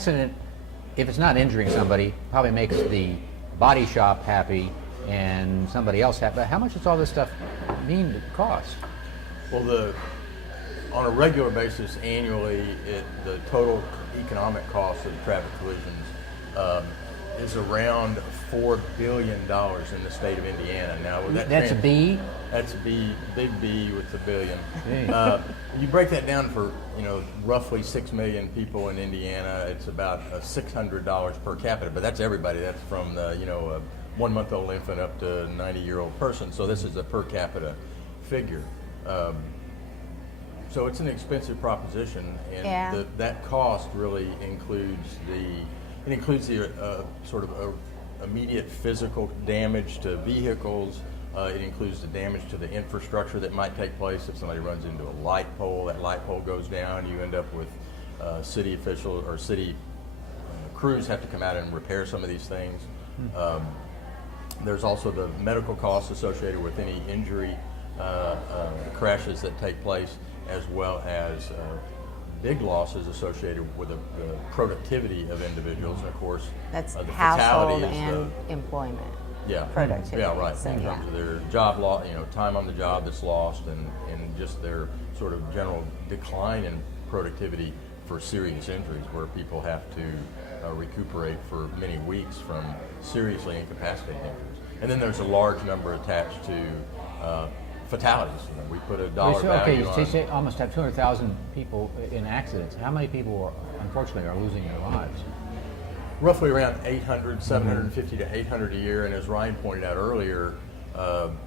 accident, if it's not injuring somebody, probably makes the body shop happy and somebody else happy. But how much does all this stuff mean to cost? Well, on a regular basis, annually, the total economic cost of traffic collisions is around $4 billion in the state of Indiana. Now, That's a B? That's a B, big B with the billion. You break that down for roughly 6 million people in Indiana. It's about $600 per capita, but that's everybody. That's from the a 1-month-old infant up to a 90-year-old person. So this is a per capita figure. So it's an expensive proposition, and that cost really includes the sort of immediate physical damage to vehicles. It includes the damage to the infrastructure that might take place if somebody runs into a light pole. That light pole goes down. You end up with city officials or city crews have to come out and repair some of these things. There's also the medical costs associated with any injury crashes that take place, as well as big losses associated with the productivity of individuals, and of course, that's the household fatality and employment. Yeah, productivity. Yeah, right. So, in terms of their job loss, time on the job that's lost, and just their sort of general decline in productivity for serious injuries, where people have to recuperate for many weeks from seriously incapacitating injuries. And then there's a large number attached to fatalities. We put a dollar value on. Okay, you say almost have 200,000 people in accidents. How many people, unfortunately, are losing their lives? Roughly around 800, 750 to 800 a year. And as Ryan pointed out earlier,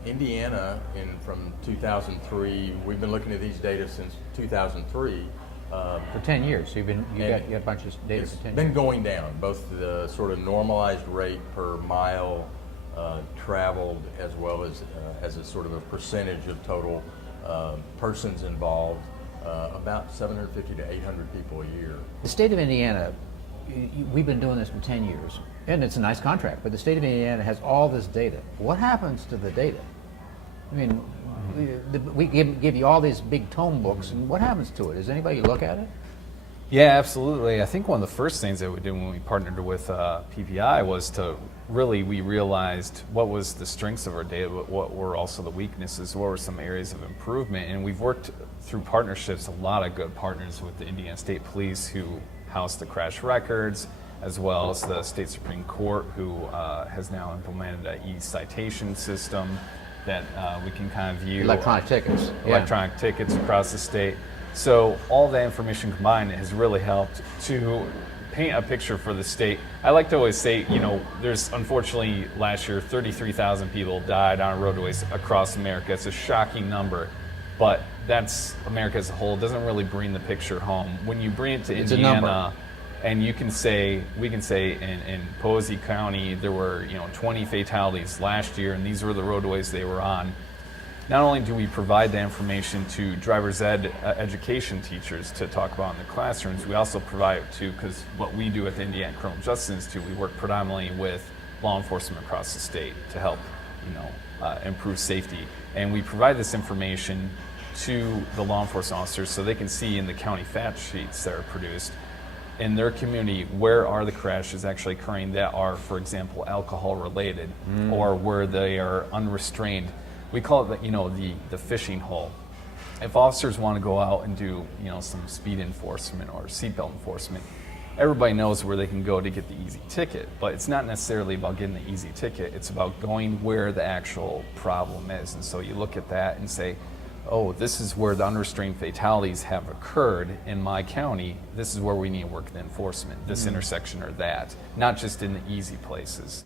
Indiana, from 2003, we've been looking at these data since 2003. For 10 years. So you got a bunch of data for 10 years. It's been going down, both the sort of normalized rate per mile traveled, as well as a sort of a percentage of total persons involved, about 750 to 800 people a year. The state of Indiana, we've been doing this for 10 years, and it's a nice contract, but the state of Indiana has all this data. What happens to the data? I mean, we give you all these big tome books, and what happens to it? Does anybody look at it? Yeah, absolutely. I think one of the first things that we did when we partnered with PPI was we realized what was the strengths of our data, but what were also the weaknesses, what were some areas of improvement. And we've worked through partnerships, a lot of good partners with the Indiana State Police, who house the crash records, as well as the State Supreme Court, who has now implemented an e-citation system that we can kind of view. Electronic tickets. Electronic tickets across the state. So all that information combined has really helped to paint a picture for the state. I like to always say, there's unfortunately last year 33,000 people died on roadways across America. It's a shocking number, but that's America as a whole. It doesn't really bring the picture home. When you bring it to Indiana, and we can say in Posey County there were 20 fatalities last year, and these were the roadways they were on. Not only do we provide the information to driver's ed education teachers to talk about in the classrooms, we also provide it to, because what we do at the Indiana Criminal Justice Institute, we work predominantly with law enforcement across the state to help improve safety. And we provide this information to the law enforcement officers so they can see in the county fact sheets that are produced in their community where are the crashes actually occurring that are, for example, alcohol related, or where they are unrestrained. We call it the fishing hole. If officers want to go out and do some speed enforcement or seatbelt enforcement, everybody knows where they can go to get the easy ticket, but it's not necessarily about getting the easy ticket. It's about going where the actual problem is. And so you look at that and say, oh, this is where the unrestrained fatalities have occurred in my county. This is where we need to work the enforcement, this intersection or that, not just in the easy places.